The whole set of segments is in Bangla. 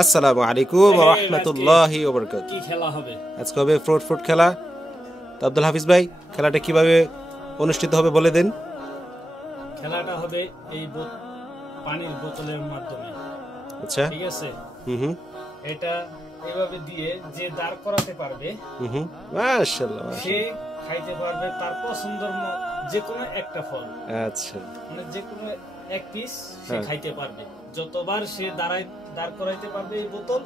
আসসালামু আলাইকুম ওয়া রাহমাতুল্লাহি ওয়া বারাকাতুহু। কি খেলা হবে আজকে হবে ফ্রুট খেলা। তো আব্দুল হাফিজ ভাই, খেলাটা কিভাবে অনুষ্ঠিত হবে বলে দেন। খেলাটা হবে এই পানির বোতলের মাধ্যমে। আচ্ছা, ঠিক আছে। হুম, এটা এভাবে দিয়ে যে দাঁড় করাতে পারবে মাশাআল্লাহ, সে খাইতে পারবে তার পছন্দের যে কোনো একটা ফল। আচ্ছা, মানে যে কোনো এক পিস সে খাইতে পারবে। যতবার সে দাঁড় করাইতে পারবে এই বোতল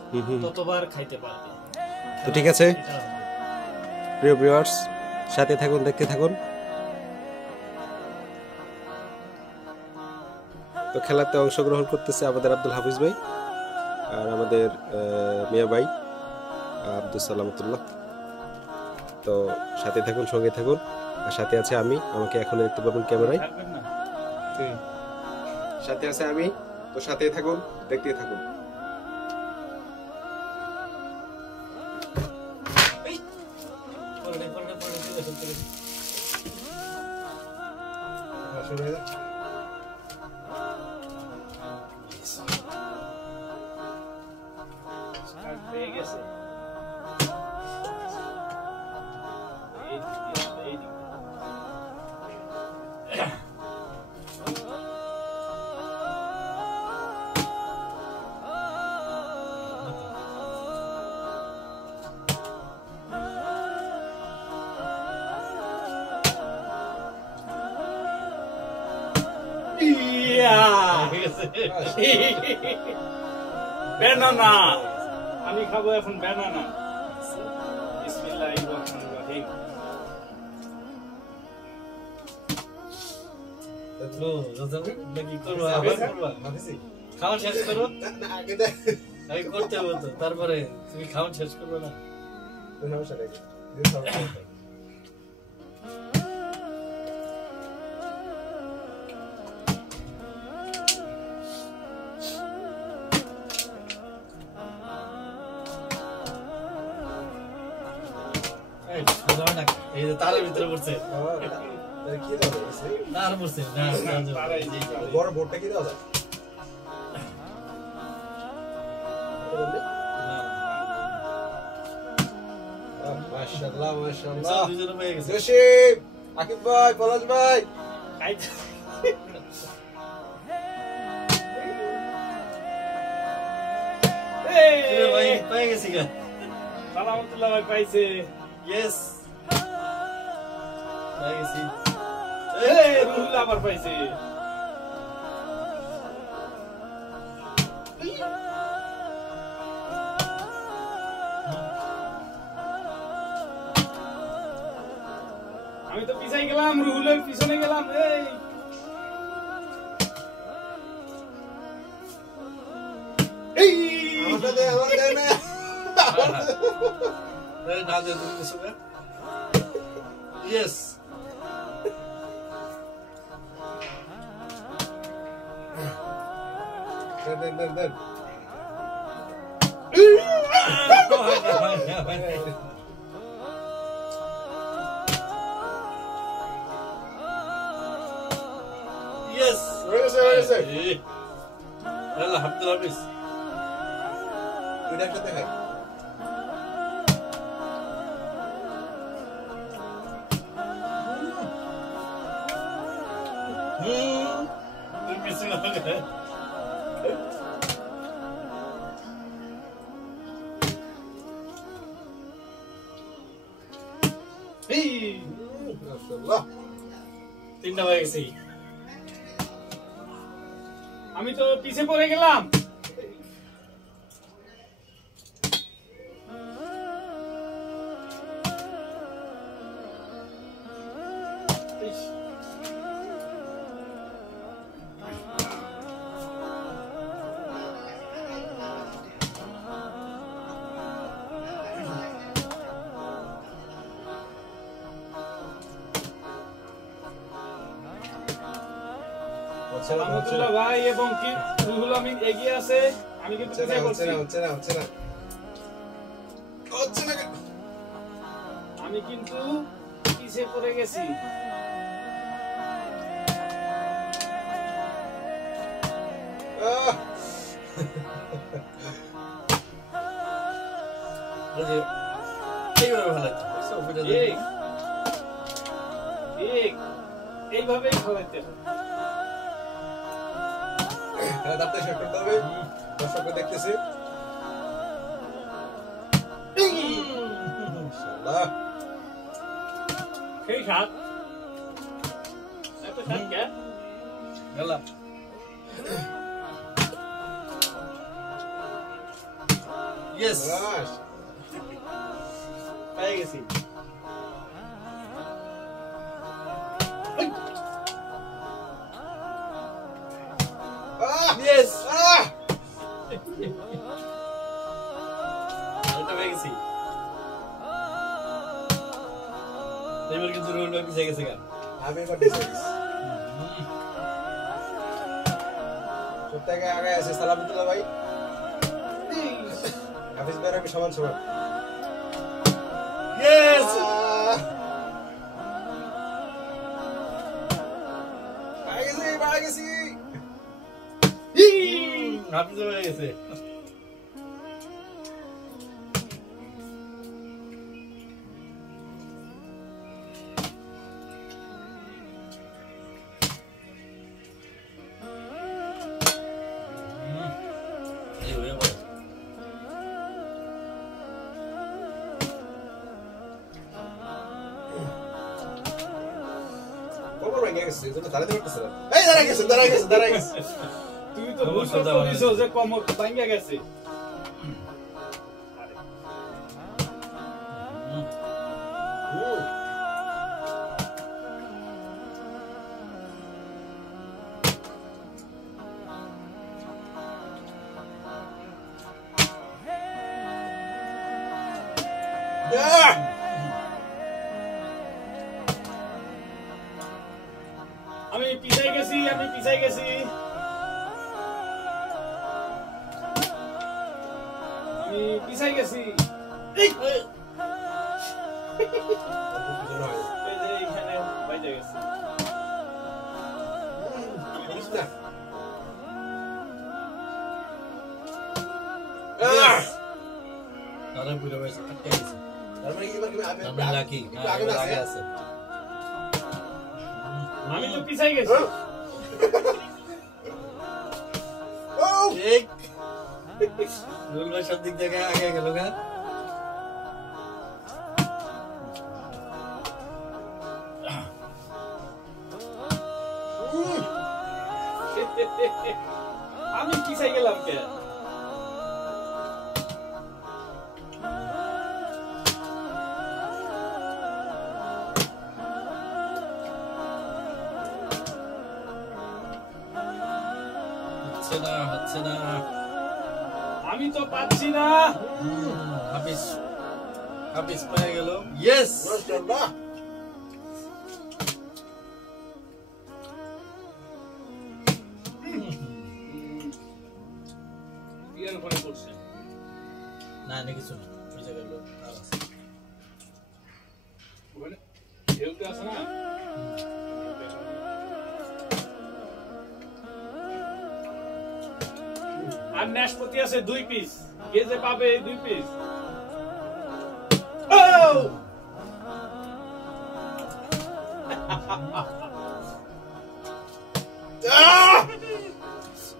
ততবার খাইতে পারবে। তো ঠিক আছে প্রিয় ভিউয়ার্স, সাথে থাকুন, দেখতে থাকুন। তো খেলাতে অংশগ্রহণ করতেছে আমাদের আব্দুল হাফিজ ভাই আর আমাদের মিয়া ভাই আব্দুল সালামতুল্লাহ। তো সাথে থাকুন, সঙ্গে থাকুন। আর সাথে আছে আমি, আমাকে এখন দেখতে পাবেন ক্যামেরায়। সাথে আছে আমি, তো সাথে থাকুন, দেখতে থাকুন। হয়ে গেছে। ব্যানানা আমি খাবো এখন ব্যানানা। বিসমিল্লাহির রহমানির রহিম। খাওয়া শেষ করো, আমি করতে হবো তো, তারপরে তুমি খাওয়া শেষ করবো না। এই যে তারের ভিতরে পড়ছে, তার পড়ছে বড় বোর্ডটা কি দাও? মাশাআল্লাহ মাশাআল্লাহ, দুজনে পেয়ে গেছে। জসিম, আকিব ভাই, পলাশ ভাই, ভাই পেয়ে গেছি গা। সালামতুল্লাহ ভাই পাইছে। ইয়েস, পেয়ে গেছি। রুহুল আবার পাইছে। আমি তো পিছাই গেলাম, রুহুলের পিছনে গেলাম। Yes. Then. Yes. Where is it? Alhamdulillah. দুইটা একসাথে খাই। তিনটা হয়ে গেছে। আমি তো পিছে পড়ে গেলাম। সালামতুল্লাহ ভাই এবং কি রুহুল আমিন এগিয়ে আছে, আমি কিন্তু পিছে পড়ছি। আমি কিন্তু পিছে পড়ে গেছি। এইভাবে ভালো লাগছে এইভাবেই খেলাইতে হবে। দাঁতটা শেষ করতে হবে, দর্শককে দেখতেছি। মাশাআল্লাহ, সেই স্বাদ এত স্বাদ কে গেলাম ইয়েস বাস। পেয়ে গেছি ইয়েস এটা পেয়ে গেছি এবার কিন্তু রোল ব্যাক পিছিয়ে গেছে গা আমি এবার ডিসাইড সবথেকে আগে আছে সালামতুল্লাহ ভাই, হাফিজ ভাই আমি সমান সমান। ইয়েস পাই গেছি। হাফিজ হয়ে গেছে খবর হয়ে গেছে, এজন্য দাঁড়াতে পারতেছে না। এই দাঁড়াই গেছে। তুমি তো বুঝতে পারিছো যে কোমর ভাঙা গেছে। আমি পিছাই গেছি আমি পিছাই গেছি এই যে এখানে বাইরে গেছি তাহলে পুরো বেশ আটকে গেছে তার মানে কি এবার আমরা লাকি আগে আছে আমি তো পিছাই গেছি ঠিক রোল ভাই সব দিক থেকে আগে গেল গা আমি পিছাই গেলাম কে হচ্ছে না আমি তো পাচ্ছি না হাফিজ পেয়ে গেল ইয়েস মাশাআল্লাহ। ইয়ার উপরে পড়ছে না না কিছু না ওই জায়গায় লোক আর আছে বলে হেলতে আছে না আর নাশপাতি আছে 2 পিস কে যে পাবে এই 2 পিস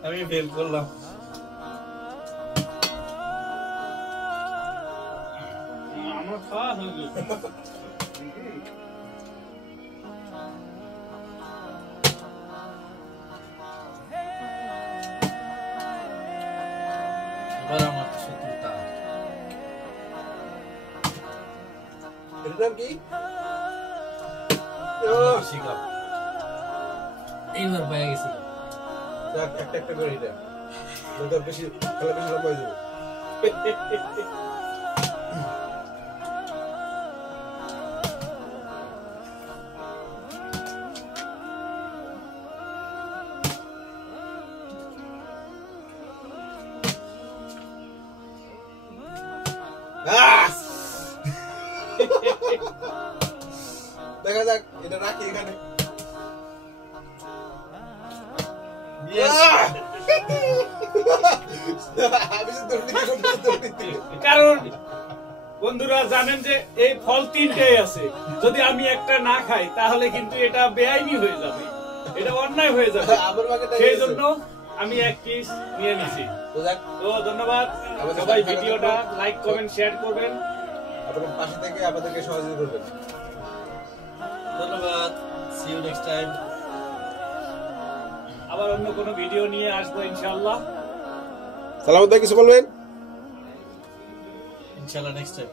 আমি ফেল করলাম আমার খাওয়া হয়ে গেছে এবার আমার শত্রুতা এটার নাম কি? শিকাপ এইবার পেয়ে গেছি একটা করে এটা নয়তো বেশি খেলা বেশি লম্বা হয়ে যাবে। দেখা যাক এটা রাখি এখানে। আমি যে দৌড় দিতে, দৌড় দিতে। কারণ আমি পিছাই গেছি আমি ফেল করলাম আহ! আমি ফেল করলাম আমি পিছাই গেছি আমি ফেল করলাম কারণ বন্ধুরা জানেন যে এই ফল তিনটেই আছে, যদি আমি একটা না খাই তাহলে কিন্তু এটা বেআইনি হয়ে যাবে, এটা অন্যায় হয়ে যাবে। সেই জন্য আমি এক পিস নিয়ে নিছি। তো ধন্যবাদ সবাই, ভিডিওটা লাইক কমেন্ট শেয়ার করবেন, আপনার পাশে থেকে আমাদেরকে সহযোগিতা করবেন। ধন্যবাদ, সি ইউ নেক্সট টাইম। আবার অন্য কোনো ভিডিও নিয়ে আসবো ইনশাআল্লাহ। সালামত ভাই কিছু বলবেন? ইনশাআল্লাহ নেক্সট টাইম।